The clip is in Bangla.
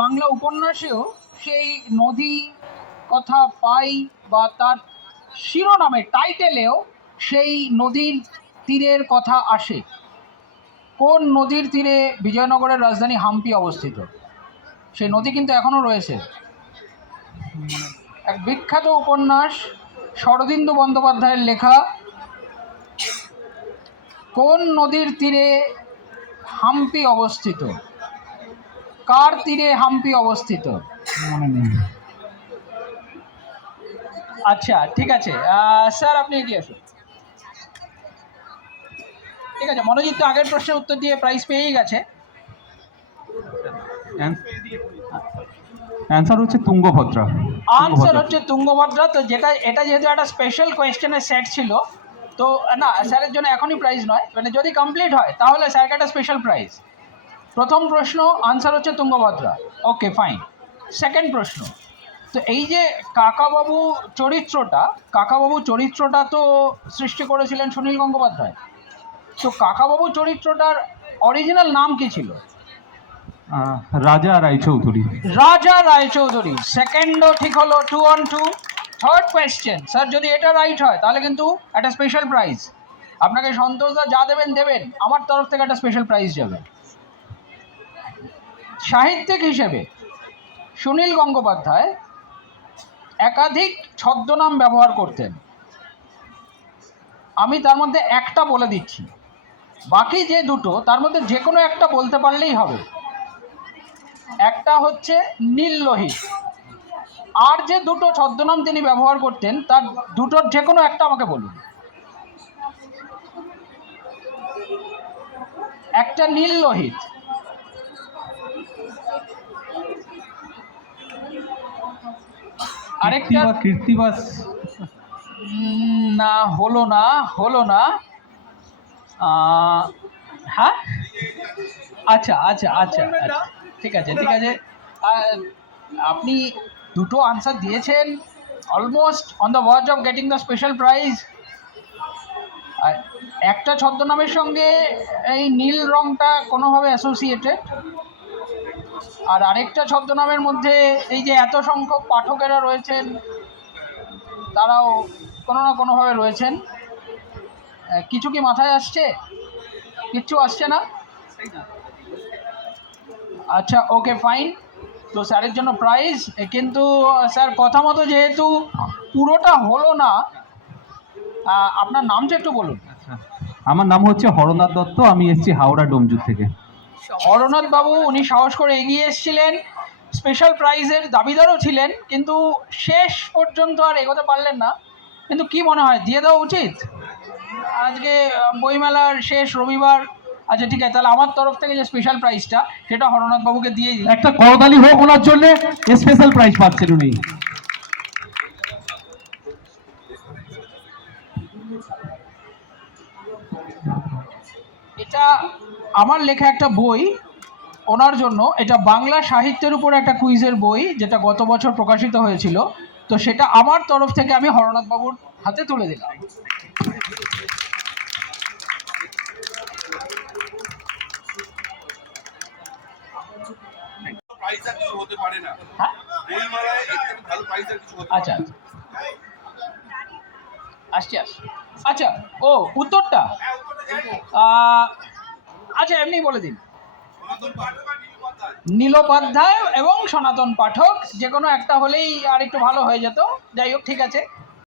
বাংলা উপন্যাসেও সেই নদী কথা পাই, বা তার শিরোনামে টাইটেলেও সেই নদীর তীরের কথা আসে। কোন নদীর তীরে বিজয়নগরের রাজধানী হাম্পি অবস্থিত? সেই নদী কিন্তু এখনো রয়েছে। এক বিখ্যাত উপন্যাস, শরদিন্দু বন্দ্যোপাধ্যায়ের লেখা। কোন নদীর তীরে হাম্পি অবস্থিত? কার তীরে হাম্পি অবস্থিত? আচ্ছা, ঠিক আছে স্যার, আপনি এগিয়ে আসুন। ঠিক আছে, মনোজিৎ তো আগের প্রশ্নের উত্তর দিয়ে প্রাইজ পেয়েই গেছে। অ্যান্সার হচ্ছে তুঙ্গভদ্রা। আনসার হচ্ছে তুঙ্গভদ্রা। তো এটা যেহেতু একটা স্পেশাল কোয়েশ্চেনের সেট ছিল, তো না, স্যারের জন্য এখনই প্রাইজ নয়, মানে যদি কমপ্লিট হয় তাহলে স্যারকে একটা স্পেশাল প্রাইজ। প্রথম প্রশ্ন আনসার হচ্ছে তুঙ্গভদ্রা, ওকে ফাইন। সেকেন্ড প্রশ্ন, তো এই যে কাকাবাবু চরিত্রটা তো সৃষ্টি করেছিলেন সুনীল গঙ্গোপাধ্যায়। তো কাকাবাবু চরিত্রটার অরিজিনাল নাম কি ছিল? রাজা রায়চৌধুরী। রাজা রায়চৌধুরী। সেকেন্ডও ঠিক হলো, 2-on-2। থার্ড কোয়েশ্চেন, স্যার যদি এটা রাইট হয় তাহলে কিন্তু একটা স্পেশাল প্রাইজ আপনাকে, সন্তোষদা যা দেবেন, আমার তরফ থেকে একটা স্পেশাল প্রাইজ যাবে। সাহিত্যিক হিসেবে সুনীল গঙ্গোপাধ্যায় একাধিক ছদ্মনাম ব্যবহার করতেন। আমি তার মধ্যে একটা বলে দিচ্ছি, বাকি যে দুটো তার মধ্যে যে কোনো একটা বলতে পারলেই হবে। একটা হচ্ছে নীল লোহিত, আর যে দুটো ছদ্মনাম তিনি ব্যবহার করতেন তার দুটোর যে কোনো একটা আমাকে বলুন। একটা নীল লোহিত, আরেকটা কীর্তিবাস। না, হলো না। হ্যাঁ, আচ্ছা, ঠিক আছে। আপনি দুটো আনসার দিয়েছেন, almost on the verge of getting the special prize. একটা ছদ্মনামের সঙ্গে এই নীল রংটা কোনোভাবে অ্যাসোসিয়েটেড, আর আরেকটা ছদ্মনামের মধ্যে এই যে এত সংখ্যক পাঠকেরা রয়েছেন তারাও কোনো না কোনোভাবে রয়েছেন। কিছু কি মাথায় আসছে? কিচ্ছু আসছে না? আচ্ছা, ওকে ফাইন। তো স্যারের জন্য প্রাইজ, কিন্তু স্যার কথা মতো যেহেতু পুরোটা হলো না, আপনার নামটা একটু বলুন। আমার নাম হচ্ছে হরনাথ দত্ত, আমি এসেছি হাওড়া ডোমজুর থেকে। হরনাথ বাবু উনি সাহস করে এগিয়ে এসেছিলেন, স্পেশাল প্রাইজের দাবিদারও ছিলেন, কিন্তু শেষ পর্যন্ত আর এগোতে পারলেন না। কিন্তু কি মনে হয়, দিয়ে দেওয়া উচিত? আজকে বইমেলার শেষ রবিবার। আচ্ছা ঠিক আছে, তাহলে আমার তরফ থেকে যে স্পেশাল প্রাইজটা সেটা হরনাথ বাবুকে দিয়ে দিই। একটা করতালি হোক ওনার জন্য, স্পেশাল প্রাইজ পাচ্ছেন উনি। এটা আমার লেখা একটা বই ওনার জন্য। এটা বাংলা সাহিত্যের উপর একটা কুইজের বই, যেটা গত বছর প্রকাশিত হয়েছিল। তো সেটা আমার তরফ থেকে আমি হরনাথ বাবুর হাতে তুলে দিলাম। আচ্ছা, আচ্ছা, ও উত্তরটা আচ্ছা এমনি বলে দিন, নীলোপাধ্যায় এবং সনাতন পাঠক, যে কোনো একটা হলেই আর একটু ভালো হয়ে যেত। যাই হোক, ঠিক আছে।